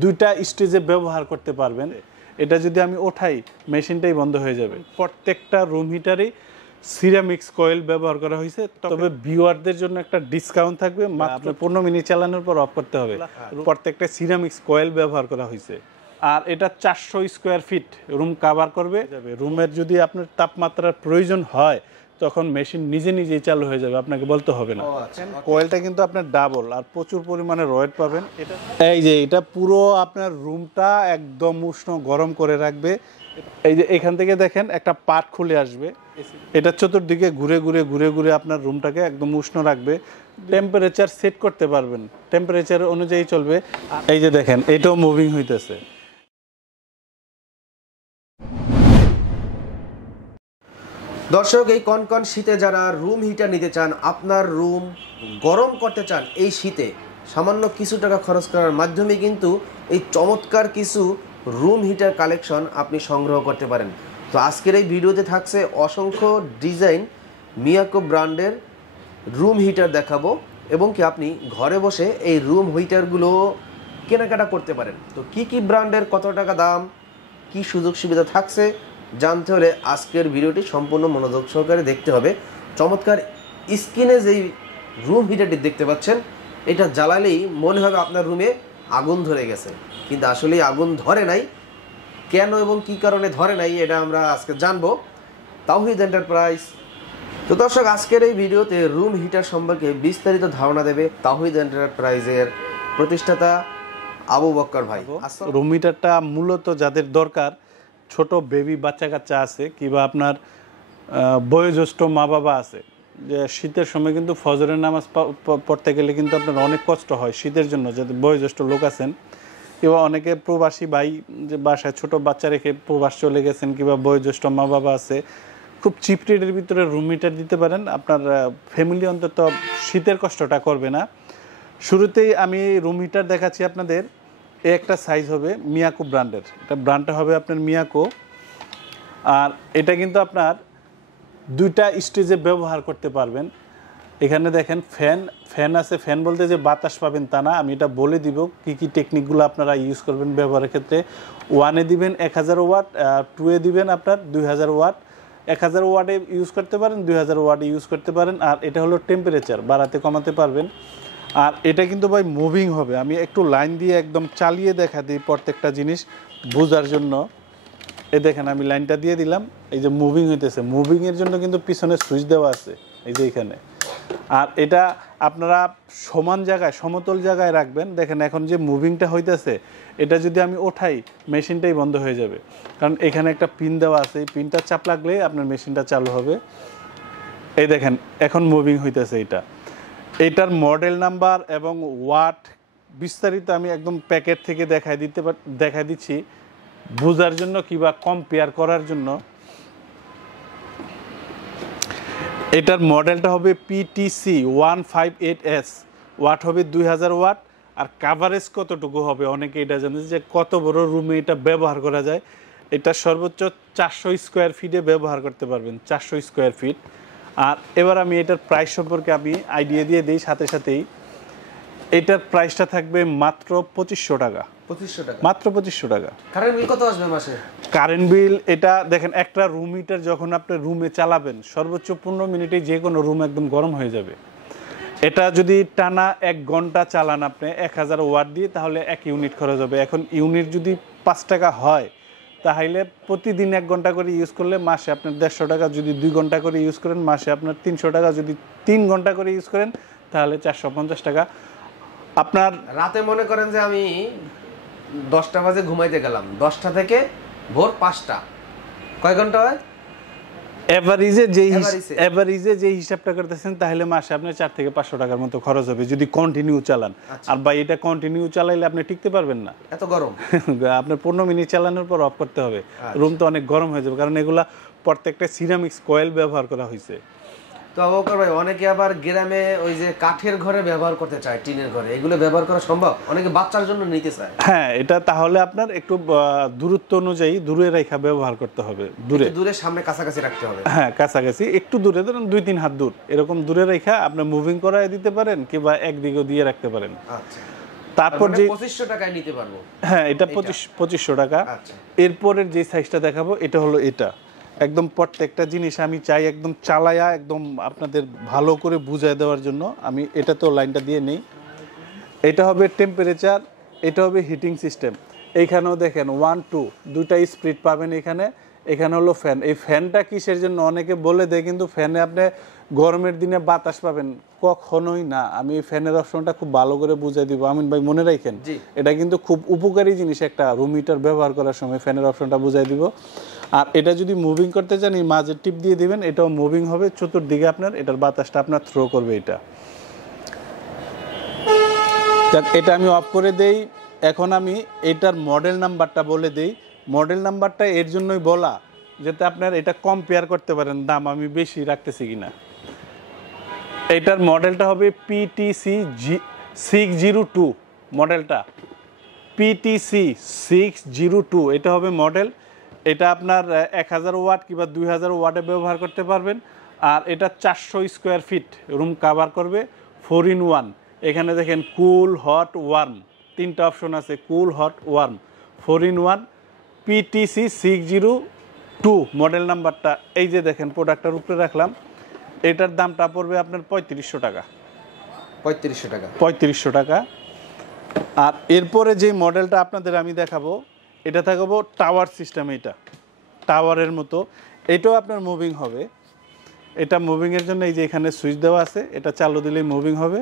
দুইটা স্টেজে ব্যবহার করতে পারবেন। এটা যদি আমি ওঠাই মেশিনটাই বন্ধ হয়ে যাবে। প্রত্যেকটা রুম হিটারই সিরামিক্স কয়েল ব্যবহার করা হয়েছে। তবে ভিউয়ারদের জন্য একটা ডিসকাউন্ট থাকবে, মাত্র 15 মিনিট চালানোর পর অফ করতে হবে। প্রত্যেকটা সিরামিক্স কয়েল ব্যবহার করা হয়েছে। আর এটা 400 স্কোয়ার ফিট রুম কভার করবে। রুমের যদি আপনার তাপমাত্রার প্রয়োজন হয় তখন মেশিন নিজে নিজেই চালু হয়ে যাবে, আপনাকে বলতে হবে না। কয়েলটা কিন্তু আপনার ডাবল আর প্রচুর পরিমাণে রয়েড পাবেন। এই যে এটা পুরো আপনার রুমটা একদম উষ্ণ গরম করে রাখবে। এই যে এখান থেকে দেখেন একটা পার্ট খুলে আসবে, এটা চতুর্দিকে ঘুরে ঘুরে ঘুরে ঘুরে আপনার রুমটাকে একদম উষ্ণ রাখবে। টেম্পারেচার সেট করতে পারবেন, টেম্পারেচার অনুযায়ী চলবে। এই যে দেখেন এটাও মুভিং হইতেছে। দর্শক, এই কনকন শীতে যারা রুম হিটার নিতে চান, আপনার রুম গরম করতে চান এই শীতে, সামান্য কিছু টাকা খরচ করার মাধ্যমে কিন্তু এই চমৎকার কিছু রুম হিটার কালেকশন আপনি সংগ্রহ করতে পারেন। তো আজকের এই ভিডিওতে থাকছে অসংখ্য ডিজাইন মিয়াকো ব্র্যান্ডের রুম হিটার দেখাবো, এবং কি আপনি ঘরে বসে এই রুম হিটারগুলো কেনাকাটা করতে পারেন। তো কি কি ব্র্যান্ডের কত টাকা দাম, কি সুযোগ সুবিধা থাকছে জানতে হলে আজকের ভিডিওটি সম্পূর্ণ মনোযোগ সহকারে দেখতে হবে। চমৎকার স্ক্রিনে যেই রুম হিটারটি দেখতে পাচ্ছেন, এটা জ্বালালেই মনে হবে আপনার রুমে আগুন ধরে গেছে, কিন্তু আসলে আগুন ধরে নাই। কেন এবং কি কারণে ধরে নাই এটা আমরা আজকে জানবো তাওহিদ এন্টারপ্রাইজ। তো দর্শক, আজকের এই ভিডিওতে রুম হিটার সম্পর্কে বিস্তারিত ধারণা দেবে তাওহিদ এন্টারপ্রাইজের প্রতিষ্ঠাতা আবু বক্কর ভাই। রুম হিটারটা মূলত যাদের দরকার, ছোট বেবি বাচ্চা কাচ্চা আছে কিংবা আপনার বয়োজ্যেষ্ঠ মা বাবা আছে, যে শীতের সময় কিন্তু ফজরের নামাজ পড়তে গেলে কিন্তু আপনার অনেক কষ্ট হয় শীতের জন্য, যাদের বয়োজ্যেষ্ঠ লোক আছেন কিংবা অনেকে প্রবাসী ভাই যে বাসায় ছোট বাচ্চা রেখে প্রবাস চলে গেছেন, কিংবা বয়োজ্যেষ্ঠ মা বাবা আছে, খুব চিপ রেটের ভিতরে রুম হিটার দিতে পারেন। আপনার ফ্যামিলি অন্তত শীতের কষ্টটা করবে না। শুরুতেই আমি রুম হিটার দেখাচ্ছি আপনাদের। একটা সাইজ হবে মিয়াকো ব্র্যান্ডের, এটা ব্র্যান্ডটা হবে আপনার মিয়াকো। আর এটা কিন্তু আপনার দুইটা স্টেজে ব্যবহার করতে পারবেন। এখানে দেখেন ফ্যান আছে। ফ্যান বলতে যে বাতাস পাবেন তা না, আমি এটা বলে দিব কি কি টেকনিকগুলো আপনারা ইউজ করবেন ব্যবহারের ক্ষেত্রে। 1-এ দিবেন 1000 ওয়াট, 2-এ দিবেন আপনার 2000 ওয়াট। 1000 ওয়াটে ইউজ করতে পারেন, 2000 ওয়াটে ইউজ করতে পারেন। আর এটা হলো টেম্পারেচার বাড়াতে কমাতে পারবেন। আর এটা কিন্তু ভাই মুভিং হবে। আমি একটু লাইন দিয়ে একদম চালিয়ে দেখা দিই প্রত্যেকটা জিনিস বোঝার জন্য। এই দেখেন আমি লাইনটা দিয়ে দিলাম, এই যে মুভিং হইতেছে। মুভিংয়ের জন্য কিন্তু পিছনে সুইচ দেওয়া আছে এই যে এখানে। আর এটা আপনারা সমান জায়গায়, সমতল জায়গায় রাখবেন। দেখেন এখন যে মুভিংটা হইতেছে, এটা যদি আমি ওঠাই মেশিনটাই বন্ধ হয়ে যাবে, কারণ এখানে একটা পিন দেওয়া আছে। এই পিনটা চাপ লাগলে আপনার মেশিনটা চালু হবে। এই দেখেন এখন মুভিং হইতেছে। এটার মডেল নাম্বার এবং ওয়াট বিস্তারিত আমি একদম প্যাকেট থেকে দেখাই দিচ্ছি বোঝার জন্য কিংবা কম্পেয়ার করার জন্য। এটার মডেলটা হবে PTC 158S, ওয়াট হবে 2000 ওয়াট। আর কাভারেজ কতটুকু হবে অনেকে এটা জানে যে কত বড় রুমে এটা ব্যবহার করা যায়। এটা সর্বোচ্চ 400 স্কোয়ার ফিটে ব্যবহার করতে পারবেন, 400 স্কোয়ার ফিট। আর এবার আমি এটার প্রাইস সম্পর্কে আমি আইডিয়া দিয়ে দিই সাথে সাথেই। এটার প্রাইসটা থাকবে মাত্র 2500 টাকা। 2500 টাকা, মাত্র 2500 টাকা। কারেন্ট বিল কত আসবে মাসে? কারেন্ট বিল এটা দেখেন, একটা রুম হিটার যখন আপনি রুমে চালাবেন সর্বোচ্চ 15 মিনিটে যে কোনো রুম একদম গরম হয়ে যাবে। এটা যদি টানা 1 ঘন্টা চালান আপনি 1000 ওয়াট দিয়ে, তাহলে 1 ইউনিট খরচ হবে। এখন ইউনিট যদি 5 টাকা হয়, তাহলে প্রতিদিন 1 ঘন্টা করে ইউজ করলে মাসে আপনার 150 টাকা। যদি 2 ঘন্টা করে ইউজ করেন মাসে আপনার 300 টাকা। যদি 3 ঘন্টা করে ইউজ করেন তাহলে 450 টাকা। আপনার রাতে মনে করেন যে আমি 10টা বাজে ঘুমাইতে গেলাম, 10টা থেকে ভোর 5টা, কয় ঘন্টা হয়? এভারেজে যে হিসাবটা করতেছেন তাহলে মাসে আপনার 400 থেকে 500 টাকার মতো খরচ হবে যদি কন্টিনিউ চালান। আর ভাই এটা কন্টিনিউ চালাইলে আপনি টিকতে পারবেন না, এত গরম। আপনার 15 মিনিট চালানোর পর অফ করতে হবে। রুম তো অনেক গরম হয়ে যাবে, কারণ এগুলা প্রত্যেকটা সিরামিক্স কয়েল ব্যবহার করা হয়েছে। তো অবকর ভাই, অনেকে আবার গ্রামে ওই যে কাঠের ঘরে ব্যবহার করতে চায়, টিনের ঘরে, এগুলো ব্যবহার করা সম্ভব? অনেকে বাচ্চার জন্য নিতে চায়। হ্যাঁ, এটা তাহলে আপনার একটু দূরত্ব অনুযায়ী দূরে রেখা ব্যবহার করতে হবে। দূরে সামনে কাছাকাছি রাখতে হবে। হ্যাঁ, কাছাকাছি একটু দূরে, ধরুন 2-3 হাত দূর, এরকম দূরে রেখা আপনি মুভিং করায় দিতে পারেন কিংবা একদিকেও দিয়ে রাখতে পারেন। আচ্ছা। তারপর যে 2500 টাকায় নিতে পারবো। হ্যাঁ, এটা 2500 টাকা। আচ্ছা, এরপরের যে সাইজটা দেখাবো এটা হলো এটা। একদম প্রত্যেকটা জিনিস আমি চাই একদম চালায়া একদম আপনাদের ভালো করে বুঝায় দেওয়ার জন্য আমি এটাতেও লাইনটা দিয়ে নেই। এটা হবে টেম্পারেচার, এটা হবে হিটিং সিস্টেম। এইখানেও দেখেন 1 2 দুইটা স্প্লিট পাবেন এখানে। এখানে হলো ফ্যান। এই ফ্যানটা কিসের জন্য অনেকে বলে দেয়, কিন্তু ফ্যানে আপনি গরমের দিনে বাতাস পাবেন, কখনোই না। আমি এই ফ্যানের অপশনটা খুব ভালো করে বুঝাই দিব, আমিন ভাই মনে রাখেন। এটা কিন্তু খুব উপকারী জিনিস, একটা রুম হিটার ব্যবহার করার সময় ফ্যানের অপশনটা বুঝাই দিব। আর এটা যদি মুভিং করতে চান এই মাঝে টিপ দিয়ে দিবেন, এটাও মুভিং হবে চতুর্দিকে আপনার, এটার বাতাসটা আপনার থ্রো করবে এটা। এটা আমি অফ করে দেই। এখন আমি এটার মডেল নাম্বারটা বলে দেই। মডেল নাম্বারটা এর জন্যই বলা যাতে আপনার এটা কম্পেয়ার করতে পারেন দাম আমি বেশি রাখতেছি কিনা। এটার মডেলটা হবে পিটিসি 602 মডেলটা, পিটিসি 602 এটা হবে মডেল। এটা আপনার 1000 ওয়াট কিংবা 2000 ওয়াটে ব্যবহার করতে পারবেন। আর এটা 400 স্কোয়ার ফিট রুম কাভার করবে, 4 in 1। এখানে দেখেন কুল হট ওয়ার্ম, তিনটা অপশন আছে, cool hot warm, 4 in 1, PTC 602 model নাম্বারটা। এই যে দেখেন প্রোডাক্টটার উপরে রাখলাম। এটার দামটা পড়বে আপনার 3500 টাকা। 3500 টাকা। আর এরপরে যে মডেলটা আপনাদের আমি দেখাবো, এটা দেখাবো টাওয়ার সিস্টেম। এটা টাওয়ারের মতো, এটাও আপনার মুভিং হবে। এটা মুভিংয়ের জন্য এই যে এখানে সুইচ দেওয়া আছে, এটা চালু দিলেই মুভিং হবে।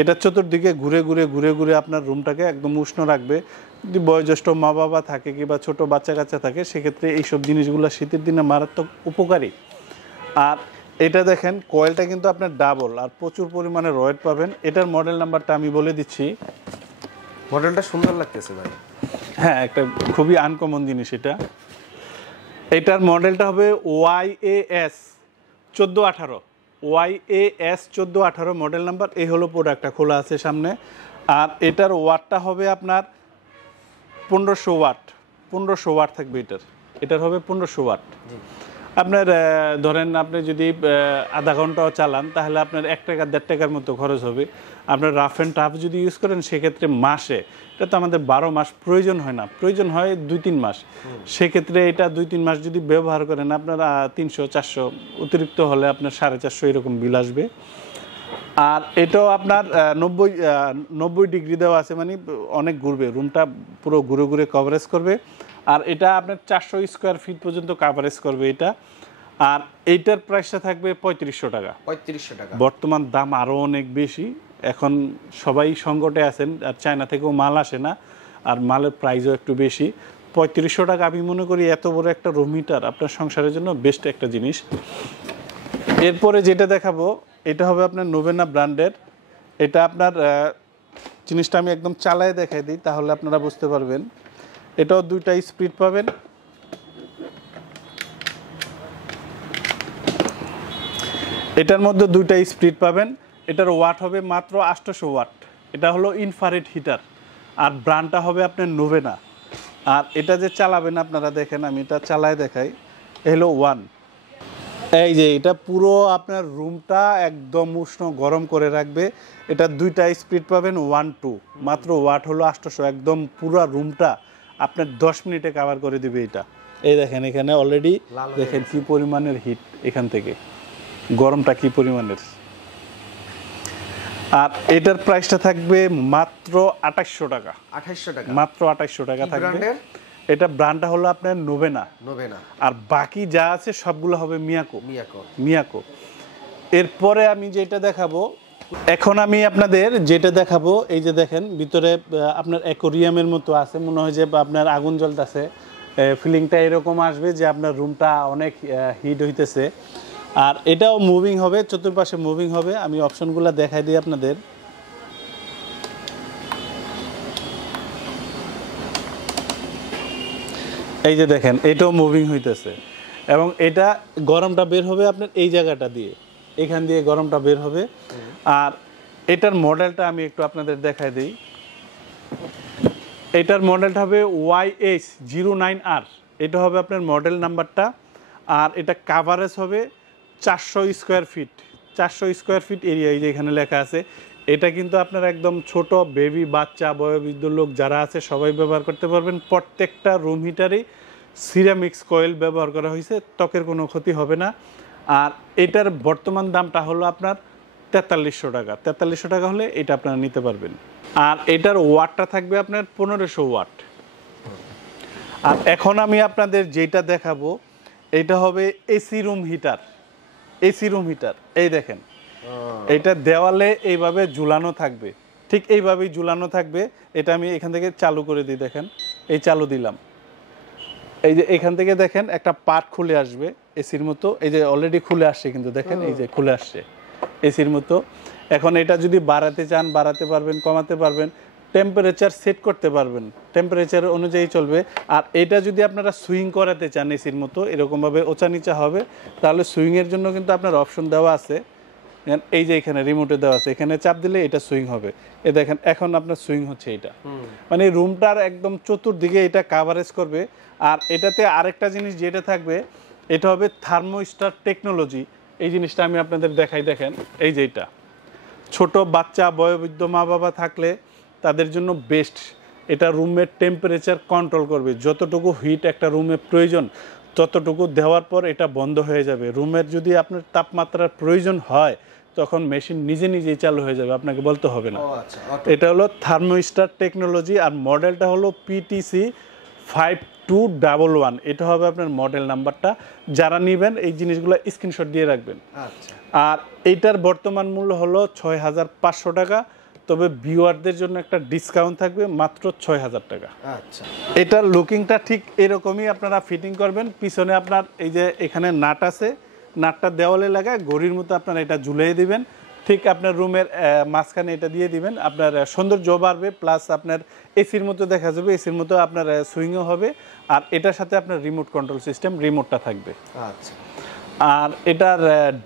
এটা চতুর্দিকে ঘুরে ঘুরে ঘুরে ঘুরে আপনার রুমটাকে একদম উষ্ণ রাখবে। যদি বয়োজ্যেষ্ঠ মা বাবা থাকে কিংবা ছোটো বাচ্চা কাচ্চা থাকে, সেক্ষেত্রে এইসব জিনিসগুলো শীতের দিনে মারাত্মক উপকারী। আর এটা দেখেন কয়েলটা কিন্তু আপনার ডাবল, আর প্রচুর পরিমাণে রয়েড পাবেন। এটার মডেল নাম্বারটা আমি বলে দিচ্ছি। মডেলটা সুন্দর লাগতেছে ভাই। হ্যাঁ, একটা খুবই আনকমন জিনিস এটা। এটার মডেলটা হবে YAS 1418, YAS 1418 মডেল নাম্বার। এই হলো প্রোডাক্টটা খোলা আছে সামনে। আর এটার ওয়াটটা হবে আপনার 1500 ওয়াট। 1500 ওয়াট থাকবে এটার হবে 1500 ওয়াট। আপনার ধরেন আপনি যদি আধা ঘন্টাও চালান তাহলে আপনার 1 টাকা 1.5 টাকার মতো খরচ হবে। আপনার রাফ অ্যান্ড টাফ যদি ইউজ করেন সেক্ষেত্রে মাসে, এটা তো আমাদের 12 মাস প্রয়োজন হয় না, প্রয়োজন হয় 2-3 মাস। সেক্ষেত্রে এটা 2-3 মাস যদি ব্যবহার করেন আপনার 300-400, অতিরিক্ত হলে আপনার 450 এরকম বিল আসবে। আর এটাও আপনার 90 ডিগ্রি দেওয়া আছে, মানে অনেক ঘুরবে, রুমটা পুরো ঘুরে ঘুরে কভারেজ করবে। আর এটা আপনার 400 স্কোয়ার ফিট পর্যন্ত কাভারেজ করবে এটা। আর এইটার প্রাইসটা থাকবে 3500 টাকা। 3500 টাকা। বর্তমান দাম আরও অনেক বেশি, এখন সবাই সংকটে আছেন, আর চায়না থেকেও মাল আসে না, আর মালের প্রাইসও একটু বেশি। 3500 টাকা আমি মনে করি এত বড় একটা রুম হিটার আপনার সংসারের জন্য বেস্ট একটা জিনিস। এরপরে যেটা দেখাবো এটা হবে আপনার নোভেনা ব্র্যান্ডের। এটা আপনার জিনিসটা আমি একদম চালায় দেখাই দিই, তাহলে আপনারা বুঝতে পারবেন। এটাও 2টা স্পিড পাবেন। এটার মধ্যে 2টা স্পিড পাবেন। এটার ওয়াট হবে মাত্র 800 ওয়াট। এটা হলো ইনফ্রারেড হিটার, আর ব্র্যান্ডটা হবে আপনার নোভেনা। আর এটা যে চালাবেন আপনারা দেখেন, আমি এটা চালায় দেখাই। হলো 1, এই যে এটা পুরো আপনার রুমটা একদম উষ্ণ গরম করে রাখবে। এটা 2টা স্পিড পাবেন 1-2, মাত্র ওয়াট হলো 800। একদম পুরো রুমটা আপনার 10 মিনিটে কভার করে দিবে এটা। এই দেখেন এখানে অলরেডি দেখেন কি পরিমাণের হিট, এখান থেকে গরমটা কি পরিমাণের। আর এটার প্রাইসটা থাকবে মাত্র 2800 টাকা। 2800 টাকা, মাত্র 2800 টাকা থাকবে। এটা ব্র্যান্ডটা হলো আপনার নোভেনা। আর বাকি যা আছে সবগুলো হবে মিয়াকো। এরপরে আমি যেটা দেখাবো, এখন আমি আপনাদের যেটা দেখাবো, এই যে দেখেন ভিতরে আপনার অ্যাকোরিয়ামের মতো আছে, মনে হয় যে আপনার আগুন জ্বলতেছে। ফিলিংটা এরকম আসবে যে আপনার রুমটা অনেক হিট হইতেছে। আর এটাও মুভিং হবে, চতুর্পাশে মুভিং হবে। আমি অপশনগুলো দেখাই দিই আপনাদের। এই যে দেখেন এটাও মুভিং হইতেছে, এবং এটা গরমটা বের হবে আপনার এই জায়গাটা দিয়ে, এখান দিয়ে গরমটা বের হবে। আর এটার মডেলটা আমি একটু আপনাদের দেখাই দিই। এটার মডেলটা হবে YH09R, এটা হবে আপনার মডেল নাম্বারটা। আর এটা কাভারেজ হবে 400 square feet. 400 square feet area, এই যে এখানে লেখা আছে। এটা কিন্তু আপনারা একদম ছোট বেবি বাচ্চা বয়োবৃদ্ধ লোক যারা আছে সবাই ব্যবহার করতে পারবেন। প্রত্যেকটা রুম হিটারই সিরামিক্স কয়েল ব্যবহার করা হয়েছে, ত্বকের কোনো ক্ষতি হবে না। আর এটার বর্তমান দামটা হলো আপনার 4300 টাকা। 4300 টাকা হলে এটা আপনারা নিতে পারবেন। আর এটার ওয়াটটা থাকবে আপনার 1500 ওয়াট। আর এখন আমি আপনাদের যেটা দেখাবো এটা হবে AC room heater. AC room heater এই দেখেন, এটা দেওয়ালে এইভাবে ঝুলানো থাকবে, ঠিক এইভাবেই ঝুলানো থাকবে। এটা আমি এখান থেকে চালু করে দিই, দেখেন এই চালু দিলাম, এই যে এখান থেকে দেখেন একটা পার্ট খুলে আসবে এসির মতো, এই যে অলরেডি খুলে আসছে কিন্তু দেখেন এই যে খুলে আসছে এসির মতো। এখন এটা যদি বাড়াতে চান বাড়াতে পারবেন, কমাতে পারবেন, টেম্পারেচার সেট করতে পারবেন, টেম্পারেচার অনুযায়ী চলবে। আর এটা যদি আপনারা সুইং করাতে চান এসির মতো এরকমভাবে ওচা নিচা হবে, তাহলে সুইংয়ের জন্য কিন্তু আপনার অপশন দেওয়া আছে। এই যে এখানে রিমোটে দেওয়া আছে, এখানে চাপ দিলে এটা সুইং হবে। এ দেখেন এখন আপনার সুইং হচ্ছে এটা, মানে রুমটার একদম চতুর্দিকে এটা কাভারেজ করবে। আর এটাতে আরেকটা জিনিস যেটা থাকবে এটা হবে থার্মোস্টার টেকনোলজি। এই জিনিসটা আমি আপনাদের দেখাই, দেখেন এই যে এটা ছোট বাচ্চা বয়োবৃদ্ধ মা বাবা থাকলে তাদের জন্য বেস্ট। এটা রুমের টেম্পারেচার কন্ট্রোল করবে, যতটুকু হিট একটা রুমে প্রয়োজন ততটুকু দেওয়ার পর এটা বন্ধ হয়ে যাবে। রুমের যদি আপনার তাপমাত্রার প্রয়োজন হয় তখন মেশিন নিজে নিজেই চালু হয়ে যাবে, আপনাকে বলতে হবে না। এটা হলো থার্মোস্টার টেকনোলজি। আর মডেলটা হলো PTC 5211। এটা হবে আপনার মডেল নাম্বারটা। যারা নেবেন এই জিনিসগুলো স্ক্রিনশট দিয়ে রাখবেন। আর এইটার বর্তমান মূল্য হলো 6500 টাকা, তবে ভিউয়ারদের জন্য একটা ডিসকাউন্ট থাকবে মাত্র 6000 টাকা। আচ্ছা, এটার লুকিংটা ঠিক এরকমই আপনারা ফিটিং করবেন। পিছনে আপনার এই যে এখানে নাট আছে, নাটটা দেওয়ালে লাগায় ঘড়ির মতো আপনারা এটা ঝুলিয়ে দিবেন, ঠিক আপনার রুমের মাঝখানে এটা দিয়ে দিবেন। আপনার সৌন্দর্য বাড়বে, প্লাস আপনার এসির মতো দেখা যাবে, এসির মতো আপনার সুইংও হবে। আর এটার সাথে আপনার রিমোট কন্ট্রোল সিস্টেম রিমোটটা থাকবে। আচ্ছা, আর এটার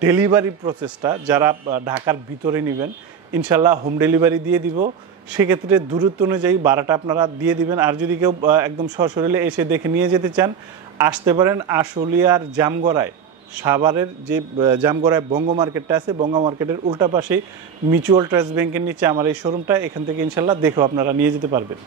ডেলিভারি প্রসেসটা যারা ঢাকার ভিতরে নেবেন ইনশাল্লাহ হোম ডেলিভারি দিয়ে দিব। সেক্ষেত্রে দূরত্ব অনুযায়ী ভাড়াটা আপনারা দিয়ে দিবেন। আর যদি কেউ একদম সশরীরে এসে দেখে নিয়ে যেতে চান আসতে পারেন আশুলিয়ার জামগড়ায়, সাভারের যে জামগড়ায় বঙ্গ মার্কেটটা আছে, বঙ্গ মার্কেটের উল্টা পাশেই মিউচুয়াল ট্রাস্ট ব্যাংকের নিচে আমার এই শোরুমটা। এখান থেকে ইনশাল্লাহ দেখেও আপনারা নিয়ে যেতে পারবেন।